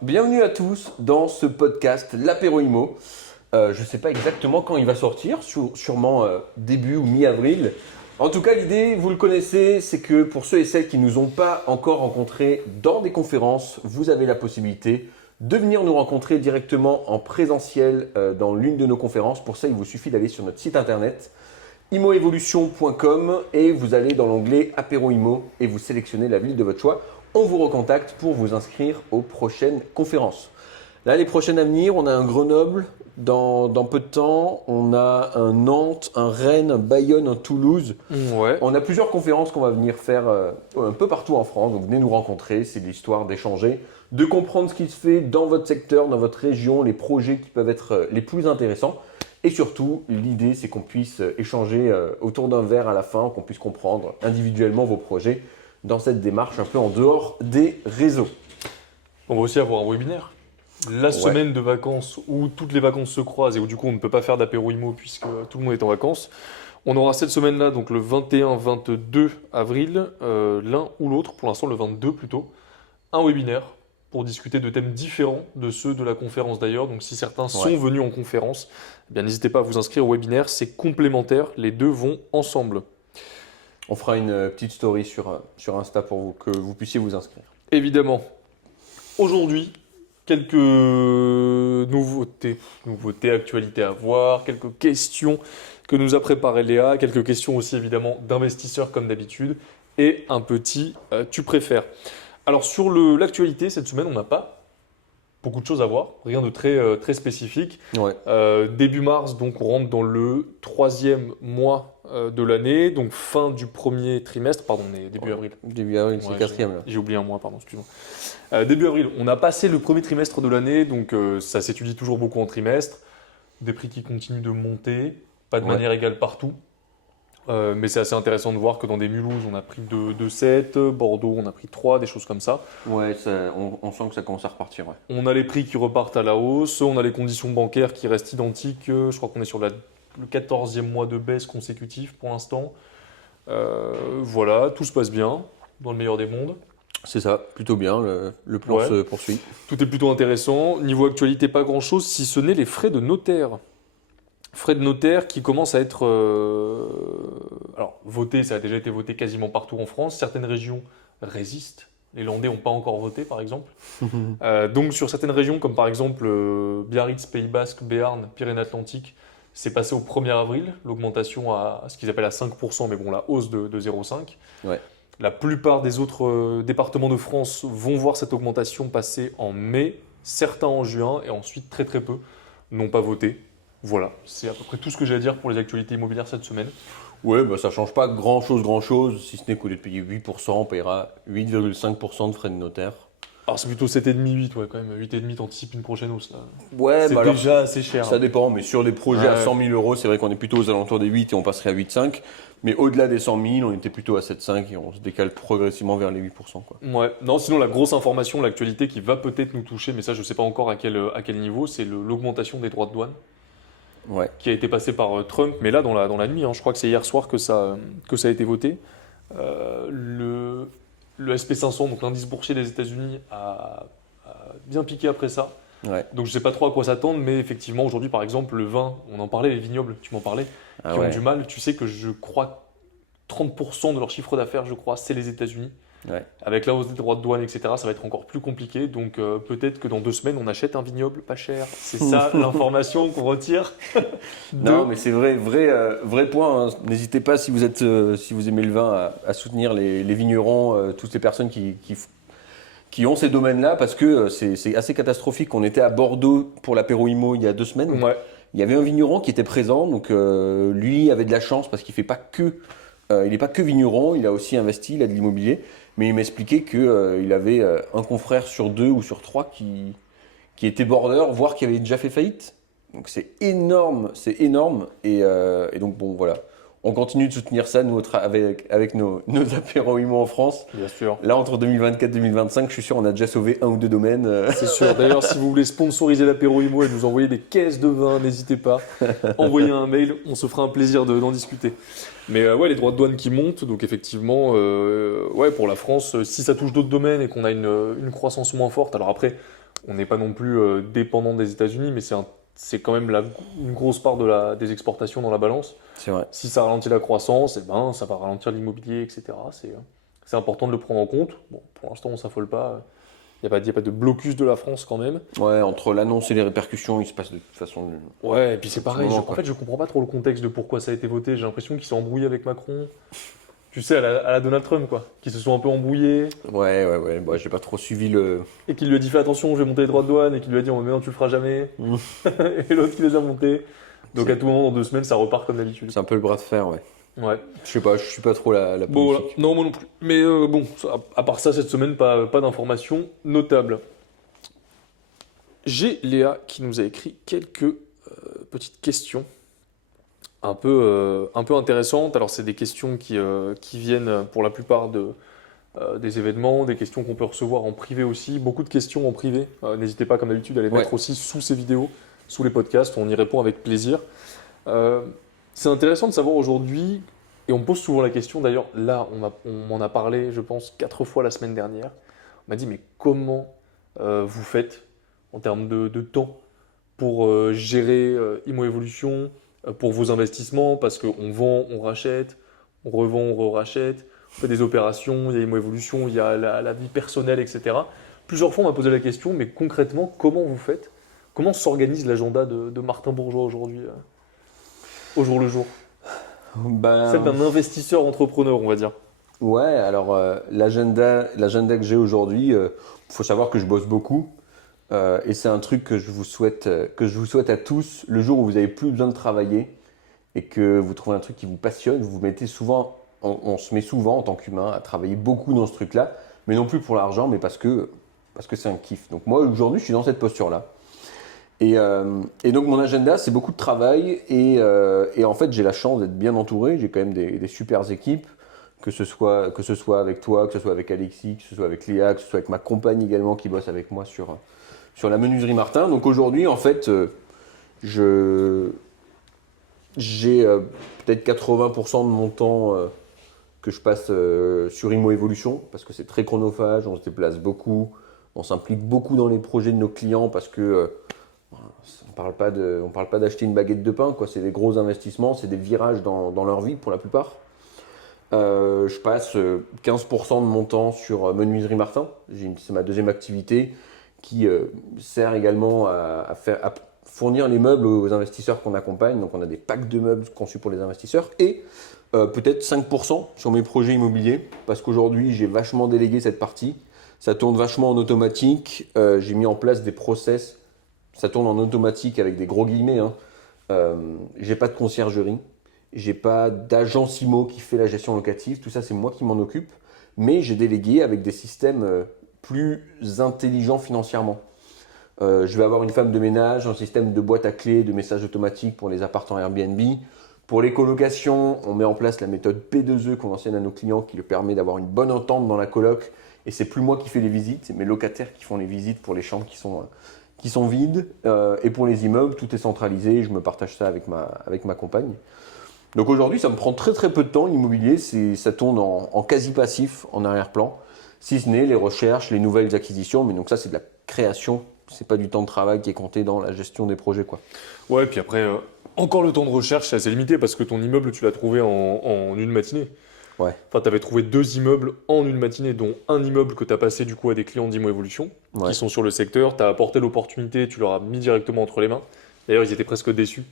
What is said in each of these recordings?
Bienvenue à tous dans ce podcast L'Apéro Immo. Je ne sais pas exactement quand il va sortir, sûrement début ou mi-avril. En tout cas, l'idée, vous le connaissez, c'est que pour ceux et celles qui ne nous ont pas encore rencontrés dans des conférences, vous avez la possibilité de venir nous rencontrer directement en présentiel dans l'une de nos conférences. Pour ça, il vous suffit d'aller sur notre site internet immoevolution.com et vous allez dans l'onglet Apéro Immo et vous sélectionnez la ville de votre choix. On vous recontacte pour vous inscrire aux prochaines conférences. Là, les prochaines à venir, on a un Grenoble dans peu de temps, on a un Nantes, un Rennes, un Bayonne, un Toulouse. Ouais. On a plusieurs conférences qu'on va venir faire un peu partout en France. Donc venez nous rencontrer, c'est l'histoire d'échanger, de comprendre ce qui se fait dans votre secteur, dans votre région, les projets qui peuvent être les plus intéressants. Et surtout, l'idée, c'est qu'on puisse échanger autour d'un verre à la fin, qu'on puisse comprendre individuellement vos projets dans cette démarche un peu en dehors des réseaux. On va aussi avoir un webinaire. La semaine de vacances où toutes les vacances se croisent et où du coup on ne peut pas faire d'apéro IMO puisque tout le monde est en vacances. On aura cette semaine-là, donc le 21-22 avril, l'un ou l'autre, pour l'instant le 22 plutôt, un webinaire pour discuter de thèmes différents de ceux de la conférence d'ailleurs. Donc si certains sont venus en conférence, eh bien n'hésitez pas à vous inscrire au webinaire, c'est complémentaire, les deux vont ensemble. On fera une petite story sur Insta pour vous, que vous puissiez vous inscrire. Évidemment. Aujourd'hui, quelques nouveautés, actualités à voir, quelques questions que nous a préparé Léa, quelques questions aussi évidemment d'investisseurs comme d'habitude, et un petit tu préfères. Alors sur l'actualité, cette semaine, on n'a pas beaucoup de choses à voir, rien de très spécifique. Ouais. Début mars, donc on rentre dans le 3e mois de l'année, donc fin du premier trimestre, pardon, on est début avril. Début avril, c'est le 4e là. J'ai oublié un mois, pardon, excuse-moi. Début avril, on a passé le premier trimestre de l'année, donc ça s'étudie toujours beaucoup en trimestre. Des prix qui continuent de monter, pas de manière égale partout. Mais c'est assez intéressant de voir que dans des Mulhouse, on a pris 2,7, Bordeaux, on a pris 3, des choses comme ça. Ouais, on sent que ça commence à repartir. Ouais. On a les prix qui repartent à la hausse, on a les conditions bancaires qui restent identiques. Je crois qu'on est sur le 14e mois de baisse consécutif pour l'instant. Voilà, tout se passe bien, dans le meilleur des mondes. C'est ça, plutôt bien, le plan se poursuit. Tout est plutôt intéressant. Niveau actualité, pas grand-chose, si ce n'est les frais de notaire. Frais de notaire qui commencent à être votés, ça a déjà été voté quasiment partout en France. Certaines régions résistent. Les Landais n'ont pas encore voté, par exemple. Donc sur certaines régions, comme par exemple Biarritz, Pays Basque, Béarn, Pyrénées-Atlantiques, c'est passé au 1er avril, l'augmentation à ce qu'ils appellent à 5%, mais bon, la hausse de 0,5%. Ouais. La plupart des autres départements de France vont voir cette augmentation passer en mai, certains en juin, et ensuite très très peu n'ont pas voté. Voilà, c'est à peu près tout ce que j'ai à dire pour les actualités immobilières cette semaine. Ouais, bah ça change pas grand-chose, si ce n'est qu'au lieu de payer 8%, on paiera 8,5% de frais de notaire. Alors c'est plutôt 7,5-8, ouais, quand même. 8,5, t'anticipes une prochaine hausse, là. Ouais, c'est déjà assez cher. Ça dépend, mais sur des projets à 100 000 euros, c'est vrai qu'on est plutôt aux alentours des 8 et on passerait à 8,5. Mais au-delà des 100 000, on était plutôt à 7,5 et on se décale progressivement vers les 8%. Quoi. Ouais, non, sinon la grosse information, l'actualité qui va peut-être nous toucher, mais ça je sais pas encore à quel niveau, c'est l'augmentation des droits de douane. Ouais. Qui a été passé par Trump, mais là dans la nuit, je crois que c'est hier soir que ça a été voté. Le SP500, donc l'indice boursier des États-Unis, a bien piqué après ça. Ouais. Donc je sais pas trop à quoi s'attendre, mais effectivement aujourd'hui par exemple le vin, on en parlait, les vignobles, tu m'en parlais, qui ont du mal. Tu sais que je crois 30% de leur chiffre d'affaires, je crois, c'est les États-Unis. Ouais. Avec la hausse des droits de douane, etc., ça va être encore plus compliqué. Donc peut-être que dans 2 semaines, on achète un vignoble pas cher. C'est ça l'information qu'on retire. Non, mais c'est vrai point. Hein. N'hésitez pas, si vous aimez le vin, à soutenir les vignerons, toutes les personnes qui ont ces domaines-là, parce que c'est assez catastrophique. On était à Bordeaux pour l'apéro IMO il y a 2 semaines. Ouais. Il y avait un vigneron qui était présent, donc lui avait de la chance parce qu'il fait pas que, il n'est pas que vigneron, il a aussi investi, il a de l'immobilier. Mais il m'expliquait qu'il avait un confrère sur 2 ou sur 3 qui était border, voire qui avait déjà fait faillite. Donc c'est énorme. Et donc bon, voilà. On continue de soutenir ça, nous, avec nos apéros IMO en France. Bien sûr. Là, entre 2024 et 2025, je suis sûr on a déjà sauvé 1 ou 2 domaines. C'est sûr. D'ailleurs, si vous voulez sponsoriser l'apéro IMO et nous envoyer des caisses de vin, n'hésitez pas. Envoyez un mail, on se fera un plaisir d'en discuter. Mais les droits de douane qui montent, donc effectivement, pour la France, si ça touche d'autres domaines et qu'on a une croissance moins forte, alors après, on n'est pas non plus dépendant des États-Unis, mais c'est quand même une grosse part des exportations dans la balance. C'est vrai. Si ça ralentit la croissance, eh ben, ça va ralentir l'immobilier, etc. C'est important de le prendre en compte. Bon, pour l'instant, on ne s'affole pas. Il n'y a pas de blocus de la France quand même. Ouais, entre l'annonce et les répercussions, il se passe de toute façon. Ouais, et puis c'est pareil. moment, En quoi. fait, je comprends pas trop le contexte de pourquoi ça a été voté. J'ai l'impression qu'ils s'est embrouillé avec Macron. Tu sais, à la Donald Trump, quoi. Qu'ils se sont un peu embrouillés. Ouais. Bah, j'ai pas trop suivi le. Et qu'il lui a dit fais attention, je vais monter les droits de douane. Et qu'il lui a dit oh, mais non, tu le feras jamais. Mm. Et l'autre qui les a montés. Donc C'est- à tout moment, dans 2 semaines, ça repart comme d'habitude. C'est un peu le bras de fer, ouais. Ouais. Je sais pas, je suis pas trop la Bon, voilà. politique. Non, moi non plus. Mais bon, à part ça, cette semaine, pas d'informations notables. J'ai Léa qui nous a écrit quelques petites questions un peu intéressantes. Alors, c'est des questions qui viennent pour la plupart des événements, des questions qu'on peut recevoir en privé aussi. Beaucoup de questions en privé. N'hésitez pas, comme d'habitude, à les mettre aussi sous ces vidéos, sous les podcasts. On y répond avec plaisir. C'est intéressant de savoir aujourd'hui, et on me pose souvent la question, d'ailleurs, là, on m'en a parlé, je pense, 4 fois la semaine dernière. On m'a dit, mais comment vous faites en termes de temps pour gérer Imo Evolution, pour vos investissements, parce qu'on vend, on rachète, on revend, on rachète, on fait des opérations, il y a Imo Evolution, il y a la vie personnelle, etc. Plusieurs fois, on m'a posé la question, mais concrètement, comment vous faites? Comment s'organise l'agenda de Martin Bourgeois aujourd'hui, au jour le jour? Ben, Celle d'un investisseur entrepreneur, on va dire. ouais, alors l'agenda que j'ai aujourd'hui, faut savoir que je bosse beaucoup. Et c'est un truc que je vous souhaite à tous. Le jour où vous avez plus besoin de travailler et que vous trouvez un truc qui vous passionne, vous vous mettez souvent, on se met souvent en tant qu'humain à travailler beaucoup dans ce truc-là, mais non plus pour l'argent, mais parce que c'est un kiff. Donc moi aujourd'hui, je suis dans cette posture-là. Et donc mon agenda, c'est beaucoup de travail et en fait j'ai la chance d'être bien entouré. J'ai quand même des super équipes, que ce soit avec toi, que ce soit avec Alexis, que ce soit avec Léa, que ce soit avec ma compagne également qui bosse avec moi sur la menuiserie Martin. Donc aujourd'hui en fait j'ai peut-être 80% de mon temps que je passe sur Imo Evolution parce que c'est très chronophage, on se déplace beaucoup, on s'implique beaucoup dans les projets de nos clients parce que on parle pas d'acheter une baguette de pain, quoi. C'est des gros investissements, c'est des virages dans leur vie pour la plupart. Je passe 15% de mon temps sur Menuiserie Martin. C'est ma deuxième activité qui sert également à fournir les meubles aux investisseurs qu'on accompagne. Donc on a des packs de meubles conçus pour les investisseurs et peut-être 5% sur mes projets immobiliers parce qu'aujourd'hui j'ai vachement délégué cette partie. Ça tourne vachement en automatique. J'ai mis en place des process. Ça tourne en automatique avec des gros guillemets. Hein. J'ai pas de conciergerie, j'ai pas d'agent IMO qui fait la gestion locative. Tout ça, c'est moi qui m'en occupe. Mais j'ai délégué avec des systèmes plus intelligents financièrement. Je vais avoir une femme de ménage, un système de boîte à clés, de messages automatiques pour les appartements Airbnb. Pour les colocations, on met en place la méthode P2E qu'on enseigne à nos clients qui leur permet d'avoir une bonne entente dans la coloc. Et c'est plus moi qui fais les visites, c'est mes locataires qui font les visites pour les chambres qui sont vides. Et pour les immeubles, tout est centralisé. Je me partage ça avec ma compagne. Donc aujourd'hui, ça me prend très très peu de temps l'immobilier. Ça tourne en quasi passif, en arrière-plan. Si ce n'est les recherches, les nouvelles acquisitions. Mais donc ça, c'est de la création. C'est pas du temps de travail qui est compté dans la gestion des projets, quoi. Ouais, puis après, encore le temps de recherche, c'est assez limité parce que ton immeuble, tu l'as trouvé en une matinée. Ouais. Enfin, tu avais trouvé 2 immeubles en une matinée, dont un immeuble que tu as passé du coup à des clients d'Imo Evolution Ouais. qui sont sur le secteur. Tu as apporté l'opportunité, tu leur as mis directement entre les mains. D'ailleurs, ils étaient presque déçus.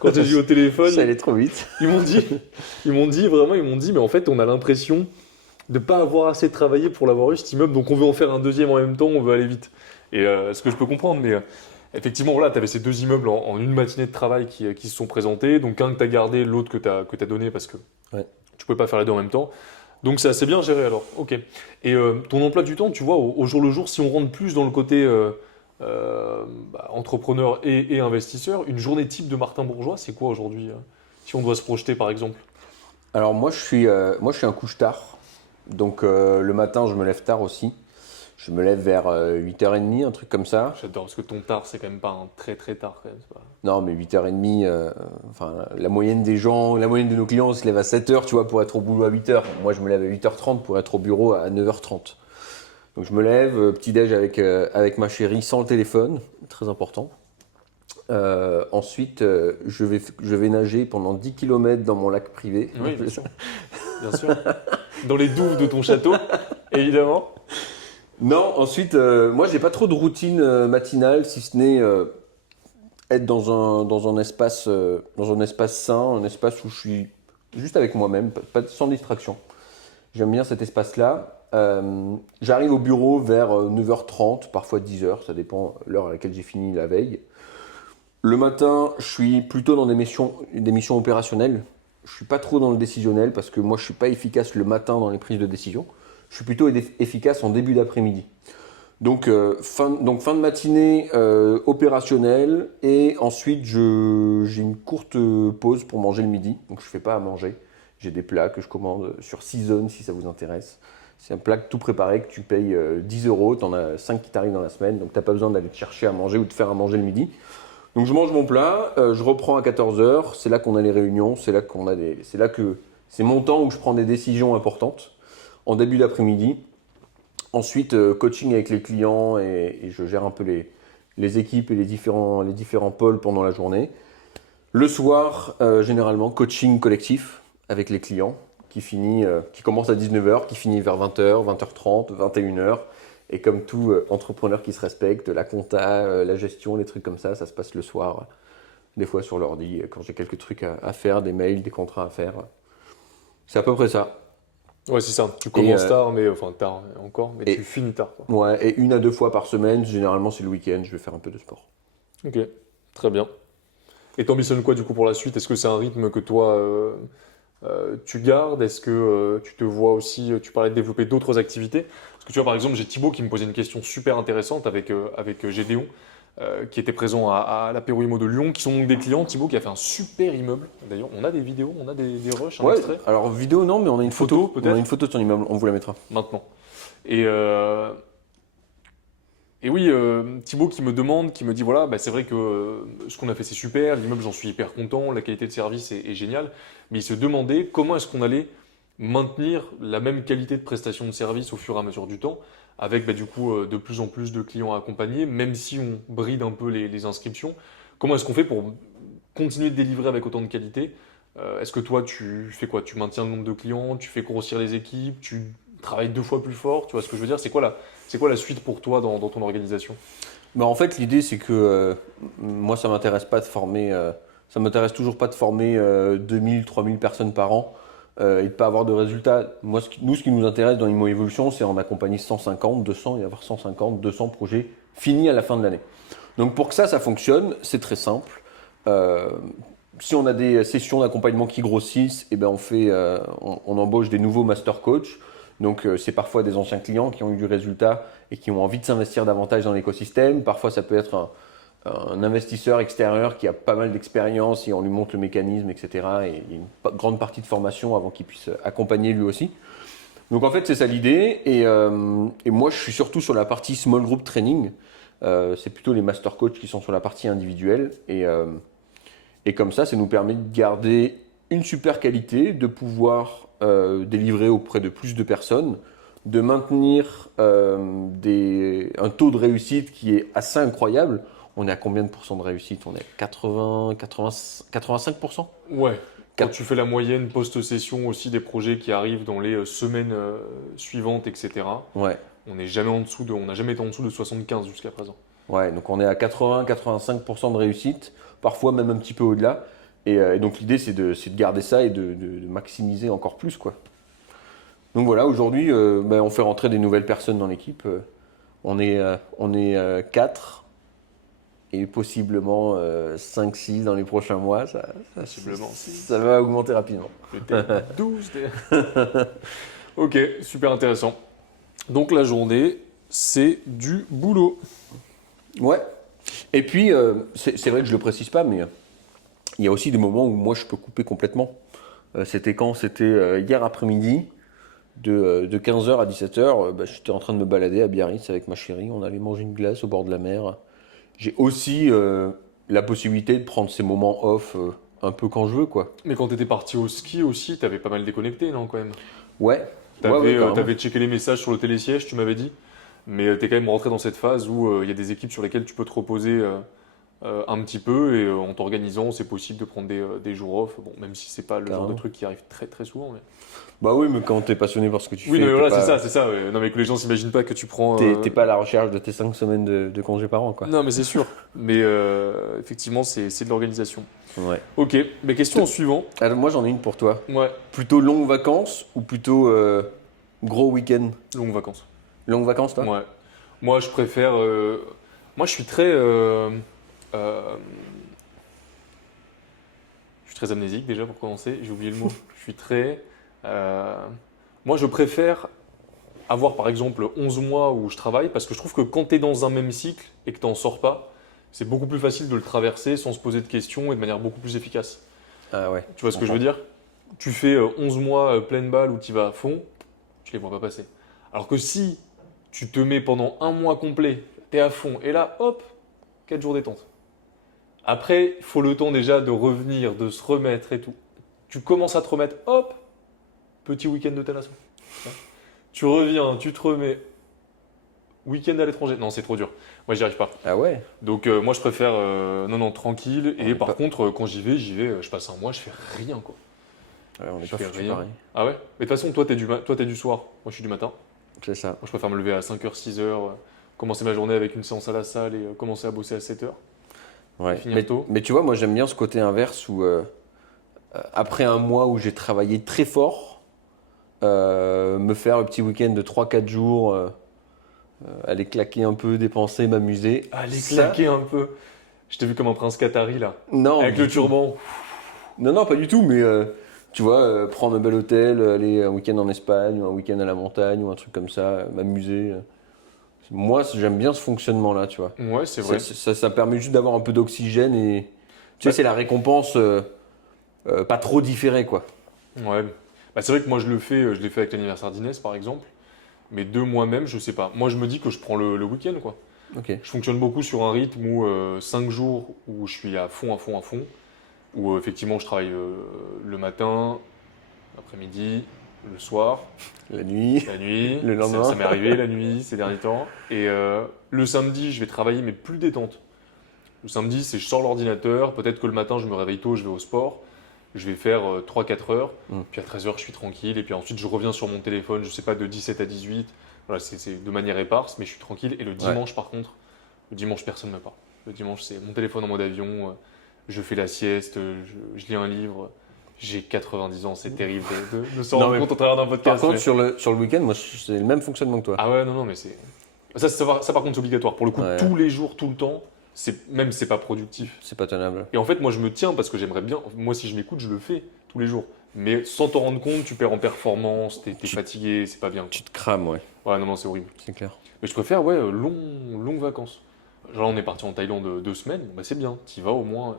Quand j'ai vu au téléphone, Ça allait trop vite. ils m'ont dit, mais en fait, on a l'impression de pas avoir assez travaillé pour l'avoir eu cet immeuble, donc on veut en faire un deuxième en même temps, on veut aller vite. Et ce que je peux comprendre, mais effectivement, voilà, tu avais ces 2 immeubles en une matinée de travail qui se sont présentés, donc un que tu as gardé, l'autre que tu as donné parce que Ouais. tu pouvais pas faire les deux en même temps. Donc c'est assez bien géré alors, ok. Et ton emploi du temps, tu vois, au jour le jour, si on rentre plus dans le côté entrepreneur et investisseur, une journée type de Martin Bourgeois, c'est quoi aujourd'hui si on doit se projeter par exemple? Alors moi, je suis un couche-tard. Donc le matin, je me lève tard aussi. Je me lève vers 8h30, un truc comme ça. J'adore, parce que ton tard, c'est quand même pas un très très tard quand même. C'est pas... Non, mais 8h30, enfin, la moyenne des gens, la moyenne de nos clients se lève à 7h, tu vois, pour être au boulot à 8h. Moi, je me lève à 8h30 pour être au bureau à 9h30. Donc je me lève, petit-déj avec ma chérie sans le téléphone, très important. Ensuite, je vais nager pendant 10 km dans mon lac privé. Oui, bien sûr. Bien sûr. Dans les douves de ton château, évidemment. Non, ensuite, moi j'ai pas trop de routine matinale, si ce n'est être dans un espace sain, un espace où je suis juste avec moi-même, sans distraction. J'aime bien cet espace-là. J'arrive au bureau vers 9h30, parfois 10h, ça dépend l'heure à laquelle j'ai fini la veille. Le matin, je suis plutôt dans des missions opérationnelles. Je suis pas trop dans le décisionnel parce que moi je suis pas efficace le matin dans les prises de décision. Je suis plutôt efficace en début d'après-midi. Donc, fin de matinée opérationnelle et ensuite j'ai une courte pause pour manger le midi. Donc je fais pas à manger. J'ai des plats que je commande sur Season si ça vous intéresse. C'est un plat tout préparé que tu payes 10 euros. Tu en as 5 qui t'arrivent dans la semaine. Donc tu n'as pas besoin d'aller te chercher à manger ou de faire à manger le midi. Donc je mange mon plat, je reprends à 14h. C'est là qu'on a les réunions. C'est là que c'est mon temps où je prends des décisions importantes en début d'après-midi. Ensuite, coaching avec les clients et je gère un peu les équipes et les différents pôles pendant la journée. Le soir, généralement, coaching collectif avec les clients qui commence à 19h, qui finit vers 20h, 20h30, 21h. Et comme tout entrepreneur qui se respecte, la compta, la gestion, les trucs comme ça se passe le soir. Des fois sur l'ordi, quand j'ai quelques trucs à faire, des mails, des contrats à faire. C'est à peu près ça. Ouais, c'est ça. Tu commences tard, mais enfin tard encore, mais tu finis tard, quoi. Ouais, et 1 à 2 fois par semaine, généralement c'est le week-end, je vais faire un peu de sport. Ok, très bien. Et t'ambitionnes quoi du coup pour la suite? Est-ce que c'est un rythme que toi tu gardes? Est-ce que tu te vois aussi, tu parlais de développer d'autres activités? Parce que tu vois, par exemple, j'ai Thibaut qui me posait une question super intéressante avec Gédéon, qui était présent à l'apéro IMO de Lyon, qui sont donc des clients. Thibaut qui a fait un super immeuble. D'ailleurs, on a des vidéos, on a des rushs, un Ouais, extrait alors vidéo non, mais on a une photo. peut-être. On a une photo de ton immeuble, on vous la mettra. Maintenant. Et oui, Thibaut qui me demande, qui me dit voilà, bah, c'est vrai que ce qu'on a fait c'est super, l'immeuble j'en suis hyper content, la qualité de service est géniale, mais il se demandait comment est-ce qu'on allait maintenir la même qualité de prestation de service au fur et à mesure du temps, avec bah, du coup de plus en plus de clients à accompagner, même si on bride un peu les inscriptions. Comment est-ce qu'on fait pour continuer de délivrer avec autant de qualité? Est-ce que toi tu fais quoi? Tu maintiens le nombre de clients, tu fais grossir les équipes, tu travailles 2 fois plus fort, tu vois ce que je veux dire? C'est quoi la suite pour toi dans ton organisation? Bah, en fait, l'idée c'est que moi ça m'intéresse pas de former, ça m'intéresse toujours pas de former 2000, 3000 personnes par an et de pas avoir de résultats. Moi, ce qui nous intéresse dans Immo Evolution, c'est en accompagner 150, 200 et avoir 150, 200 projets finis à la fin de l'année. Donc pour que ça fonctionne, c'est très simple. Si on a des sessions d'accompagnement qui grossissent, eh ben on embauche des nouveaux master coachs. Donc c'est parfois des anciens clients qui ont eu du résultat et qui ont envie de s'investir davantage dans l'écosystème. Parfois ça peut être un investisseur extérieur qui a pas mal d'expérience et on lui montre le mécanisme, etc. Et il y a une grande partie de formation avant qu'il puisse accompagner lui aussi. Donc en fait c'est ça l'idée. Et moi je suis surtout sur la partie small group training. C'est plutôt les master coachs qui sont sur la partie individuelle. Et comme ça nous permet de garder une super qualité, de pouvoir délivrer auprès de plus de personnes, de maintenir un taux de réussite qui est assez incroyable. On est à combien de pourcents de réussite? On est à 85%? Ouais. Quand tu fais la moyenne post-session aussi des projets qui arrivent dans les semaines suivantes, etc. Ouais. On n'a jamais été en dessous de 75 jusqu'à présent. Ouais, donc on est à 80-85% de réussite, parfois même un petit peu au-delà. Et donc l'idée c'est de garder ça et de maximiser encore plus, quoi. Donc voilà, aujourd'hui on fait rentrer des nouvelles personnes dans l'équipe. On est 4 et possiblement 5-6 dans les prochains mois. Ça va augmenter rapidement. Peut-être 12. Ok, super intéressant. Donc la journée, c'est du boulot. Ouais. Et puis, c'est vrai que je ne le précise pas, mais il y a aussi des moments où moi je peux couper complètement. C'était quand? C'était hier après-midi, de 15h à 17h. J'étais en train de me balader à Biarritz avec ma chérie. On allait manger une glace au bord de la mer. J'ai aussi la possibilité de prendre ces moments off un peu quand je veux, quoi. Mais quand tu étais parti au ski aussi, tu avais pas mal déconnecté, non, quand même? Ouais. T'avais checké les messages sur le télésiège, tu m'avais dit? Mais tu es quand même rentré dans cette phase où il y a des équipes sur lesquelles tu peux te reposer un petit peu et en t'organisant, c'est possible de prendre des jours off. Bon, même si c'est pas le genre de Carrément. truc qui arrive très très souvent. Bah oui, mais quand t'es passionné par ce que tu Oui, fais, non, mais t'es voilà, pas, c'est ça. Ouais. Non, mais que les gens s'imaginent pas que tu prends. t'es pas à la recherche de tes 5 semaines de congés par an, quoi. Non, mais c'est sûr. Mais effectivement, c'est de l'organisation. Ouais. Ok, mais question suivante. Alors, moi, j'en ai une pour toi. Ouais, Plutôt longues vacances ou plutôt gros week-end? longues vacances. Longues vacances, toi? Ouais. Moi, je préfère. Moi, je suis très. Euh, je suis très amnésique déjà pour commencer. J'ai oublié le mot. Je suis très. euh, Moi, je préfère avoir par exemple 11 mois où je travaille parce que je trouve que quand tu es dans un même cycle et que tu n'en sors pas, c'est beaucoup plus facile de le traverser sans se poser de questions et de manière beaucoup plus efficace. Ah ouais. Tu vois ce que je veux dire? Tu fais 11 mois pleine balle où tu vas à fond, tu les vois pas passer. Alors que si tu te mets pendant un mois complet, tu es à fond, et là, hop, 4 jours détente. Après, il faut le temps déjà de revenir, de se remettre et tout. Tu commences à te remettre, hop, petit week-end de Thalasso. Tu reviens, tu te remets, week-end à l'étranger. Non, c'est trop dur. Moi, j'y arrive pas. Ah ouais? Donc, moi, je préfère, non, tranquille. On Et est par pas- contre, quand j'y vais, je passe un mois, je fais rien, quoi. Ouais, on n'est Je pas fais foutu rien. pareil. Ah ouais? Mais de toute façon, toi, t'es du soir. Moi, je suis du matin. C'est ça. Moi, je préfère me lever à 5h, 6h, commencer ma journée avec une séance à la salle et commencer à bosser à 7h. Ouais. Finir Mais, tôt. mais tu vois, moi, j'aime bien ce côté inverse où, après un mois où j'ai travaillé très fort, me faire un petit week-end de 3 4 jours, aller claquer un peu, dépenser, m'amuser. Allez, Ça, claquer un peu. Je t'ai vu comme un prince Qatari, là. non, Avec du le tout. turban. Non, non, pas du tout, mais tu vois, prendre un bel hôtel, aller un week-end en Espagne, ou un week-end à la montagne, ou un truc comme ça, m'amuser. Moi, j'aime bien ce fonctionnement-là, tu vois. Ouais, c'est vrai. Ça permet juste d'avoir un peu d'oxygène et tu sais, Bah, c'est la récompense pas trop différée, quoi. ouais. Bah, c'est vrai que moi, je l'ai fait avec l'anniversaire d'Inès, par exemple. Mais de moi-même, je sais pas. Moi, je me dis que je prends le week-end, quoi. Ok. Je fonctionne beaucoup sur un rythme où 5 jours où je suis à fond, à fond, à fond. Où effectivement, je travaille le matin, l'après-midi, le soir. La nuit, La nuit, le lendemain. ça m'est arrivé la nuit ces derniers temps. Et le samedi, je vais travailler, mais plus détente. Le samedi, c'est je sors l'ordinateur. Peut-être que le matin, je me réveille tôt, je vais au sport. Je vais faire 3-4 heures. Mm. Puis à 13 heures, je suis tranquille. Et puis ensuite, je reviens sur mon téléphone, je sais pas, de 17 à 18. Voilà, c'est de manière éparse, mais je suis tranquille. Et le dimanche, par contre, le dimanche, personne ne me parle. Le dimanche, c'est mon téléphone en mode avion. Je fais la sieste, je lis un livre. J'ai 90 ans, c'est terrible de s'en Non, rendre mais compte au travers d'un Par podcast. contre, mais- sur le week-end, moi, c'est le même fonctionnement que toi. Ah ouais, non, non, mais c'est. Ça, par contre, c'est obligatoire. Pour le coup, Ouais. tous les jours, tout le temps, c'est pas productif. C'est pas tenable. Et en fait, moi, je me tiens parce que j'aimerais bien. Moi, si je m'écoute, je le fais tous les jours. Mais sans t'en rendre compte, tu perds en performance, t'es Tu- fatigué, c'est pas bien. Tu te crames, ouais, Ouais, non, non, c'est horrible. c'est clair. Mais je préfère, ouais, longues vacances. Genre, là, on est parti en Thaïlande 2 semaines, bah, c'est bien. Tu vas au moins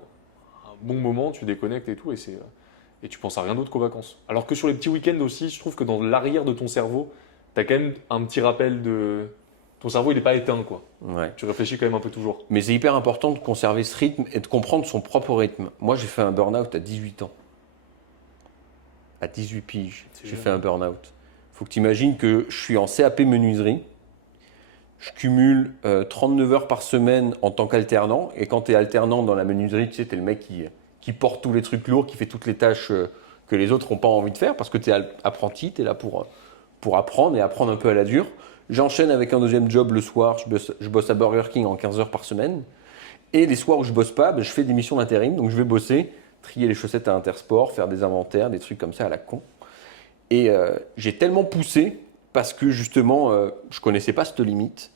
un bon moment, tu déconnectes et tout, et tu penses à rien d'autre qu'aux vacances. Alors que sur les petits week-ends aussi, je trouve que dans l'arrière de ton cerveau, t'as quand même un petit rappel de. Ton cerveau, il n'est pas éteint, quoi. Ouais. Tu réfléchis quand même un peu toujours. Mais c'est hyper important de conserver ce rythme et de comprendre son propre rythme. Moi, j'ai fait un burn-out à 18 ans. À 18 piges, C'est j'ai jeune. fait un burn-out. Faut que tu imagines que je suis en CAP menuiserie. Je cumule 39 heures par semaine en tant qu'alternant. Et quand tu es alternant dans la menuiserie, tu sais, tu es le mec qui porte tous les trucs lourds, qui fait toutes les tâches que les autres n'ont pas envie de faire parce que tu es apprenti, tu es là pour apprendre et apprendre un peu à la dure. J'enchaîne avec un deuxième job le soir. Je bosse à Burger King en 15 heures par semaine. Et les soirs où je bosse pas, ben, je fais des missions d'intérim. Donc je vais bosser, trier les chaussettes à Intersport, faire des inventaires, des trucs comme ça à la con. Et j'ai tellement poussé, parce que justement, je connaissais pas cette limite.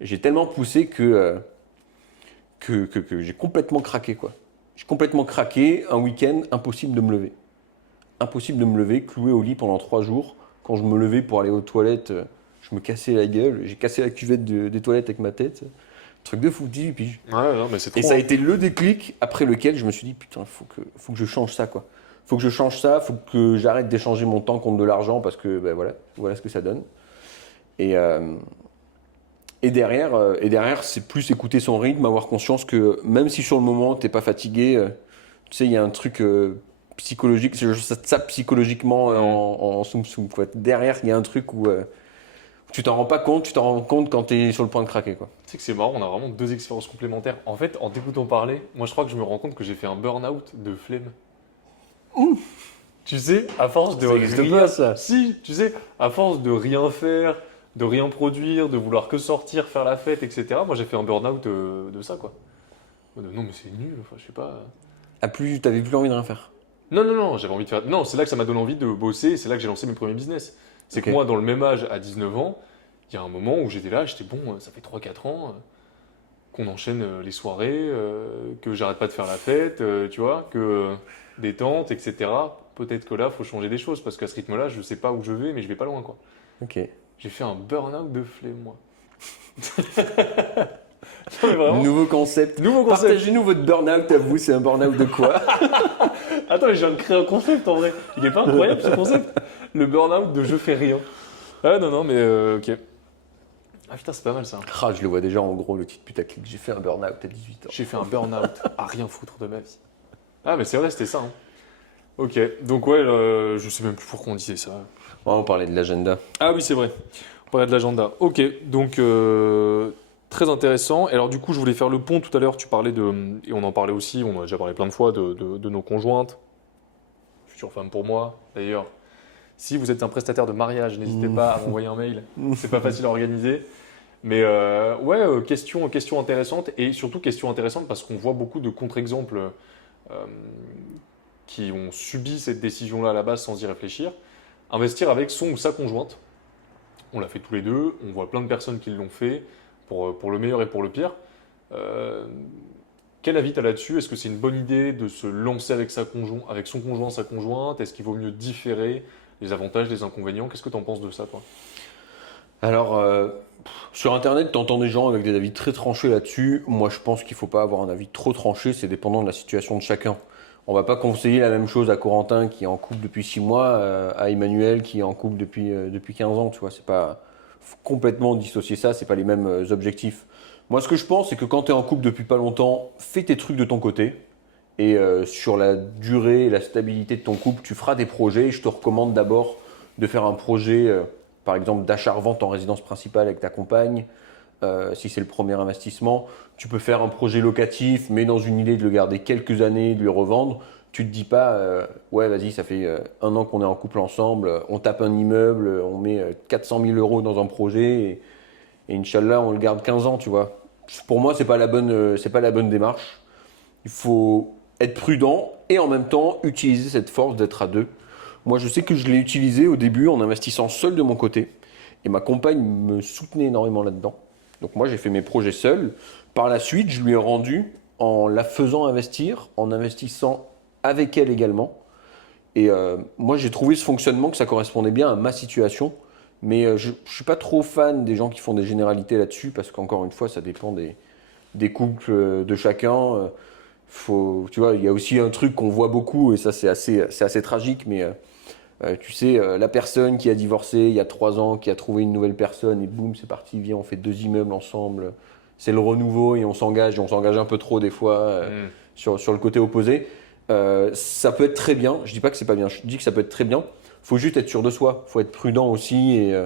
J'ai tellement poussé que j'ai complètement craqué, quoi. J'ai complètement craqué. Un week-end, impossible de me lever. Impossible de me lever, cloué au lit pendant 3 jours. Quand je me levais pour aller aux toilettes, je me cassais la gueule. J'ai cassé la cuvette des toilettes avec ma tête. Truc de fou, 18 piges. Ouais, non, mais c'est trop. Et ça a été le déclic après lequel je me suis dit, putain, faut que je change ça, quoi. Faut que je change ça, faut que j'arrête d'échanger mon temps contre de l'argent parce que, ben voilà ce que ça donne. Et, euh, et derrière, c'est plus écouter son rythme, avoir conscience que même si sur le moment, t'es pas fatigué, tu sais, il y a un truc psychologique, ça te sape psychologiquement en soum soum, quoi. Derrière, il y a un truc où Tu t'en rends pas compte, tu t'en rends compte quand t'es sur le point de craquer, quoi. Tu sais que c'est marrant, on a vraiment deux expériences complémentaires. En fait, en t'écoutant parler, moi je crois que je me rends compte que j'ai fait un burn-out de flemme. Tu sais, à force de Ça existe rien... pas, ça. Si, tu sais, à force de rien faire, de rien produire, de vouloir que sortir, faire la fête, etc. Moi j'ai fait un burn-out de ça, quoi. Non mais c'est nul, enfin je sais pas... T'avais plus envie de rien faire. Non, non, non, j'avais envie de faire... Non, c'est là que ça m'a donné envie de bosser, et c'est là que j'ai lancé mes premiers business. C'est Ok. que moi, dans le même âge, à 19 ans, il y a un moment où j'étais là, j'étais bon, ça fait 3-4 ans qu'on enchaîne les soirées, que j'arrête pas de faire la fête, tu vois, que détente, etc. Peut-être que là, faut changer des choses, parce qu'à ce rythme-là, je sais pas où je vais, mais je vais pas loin, quoi. Ok. J'ai fait un burn-out de flemme, moi. Non, mais vraiment, Nouveau concept. nouveau concept. Partagez-nous votre burn-out à vous, c'est un burn-out de quoi? Attends, mais je viens de créer un concept en vrai. Il est pas incroyable ce concept? Le burn-out de je fais rien. Ah non, non, mais ok. Ah putain, c'est pas mal ça. Ah, je le vois déjà en gros, le titre putaclic. J'ai fait un burn-out à 18 ans. J'ai fait un burn-out à rien foutre de ma vie. Ah, mais c'est vrai, c'était ça. Hein. Ok, donc ouais, je sais même plus pourquoi on disait ça. Ouais, on parlait de l'agenda. Ah oui, c'est vrai. On parlait de l'agenda. Ok, donc très intéressant. Et alors du coup, je voulais faire le pont tout à l'heure. Tu parlais de, et on en parlait aussi, on en a déjà parlé plein de fois, de nos conjointes. Future femme pour moi, d'ailleurs. Si vous êtes un prestataire de mariage, n'hésitez pas à m'envoyer un mail. C'est pas facile à organiser. Mais ouais, question intéressante. Et surtout question intéressante parce qu'on voit beaucoup de contre-exemples euh, qui ont subi cette décision-là à la base sans y réfléchir. Investir avec son ou sa conjointe. On l'a fait tous les deux. On voit plein de personnes qui l'ont fait pour le meilleur et pour le pire. Euh, Quel avis tu as là-dessus? Est-ce que c'est une bonne idée de se lancer avec avec son conjoint, sa conjointe? Est-ce qu'il vaut mieux différer les avantages, les inconvénients? Qu'est-ce que tu en penses de ça, toi? Alors, sur Internet, tu entends des gens avec des avis très tranchés là-dessus. Moi, je pense qu'il faut pas avoir un avis trop tranché, c'est dépendant de la situation de chacun. On va pas conseiller la même chose à Corentin qui est en couple depuis 6 mois, à Emmanuel qui est en couple depuis 15 ans, tu vois. C'est pas faut complètement dissocier ça, c'est pas les mêmes objectifs. Moi, ce que je pense, c'est que quand tu es en couple depuis pas longtemps, fais tes trucs de ton côté. Et sur la durée et la stabilité de ton couple, tu feras des projets. Je te recommande d'abord de faire un projet, par exemple, d'achat-revente en résidence principale avec ta compagne. Si c'est le premier investissement, tu peux faire un projet locatif, mais dans une idée de le garder quelques années, de le revendre. Tu te dis pas, ouais, vas-y, ça fait 1 an qu'on est en couple ensemble, on tape un immeuble, on met 400 000 euros dans un projet et Inch'Allah, on le garde 15 ans, tu vois. Pour moi, c'est pas la bonne démarche. Il faut être prudent et en même temps utiliser cette force d'être à deux. Moi, je sais que je l'ai utilisé au début en investissant seul de mon côté et ma compagne me soutenait énormément là-dedans. Donc moi, j'ai fait mes projets seul. Par la suite, je lui ai rendu en la faisant investir, en investissant avec elle également. Et moi, j'ai trouvé ce fonctionnement que ça correspondait bien à ma situation. Mais je ne suis pas trop fan des gens qui font des généralités là-dessus parce qu'encore une fois, ça dépend des couples de chacun. Tu vois, il y a aussi un truc qu'on voit beaucoup et ça, c'est assez tragique. Mais tu sais, la personne qui a divorcé il y a 3 ans, qui a trouvé une nouvelle personne et boum, c'est parti, viens, on fait 2 immeubles ensemble. C'est le renouveau et on s'engage un peu trop des fois sur le côté opposé. Ça peut être très bien, je dis pas que c'est pas bien, je dis que ça peut être très bien. Faut juste être sûr de soi, faut être prudent aussi et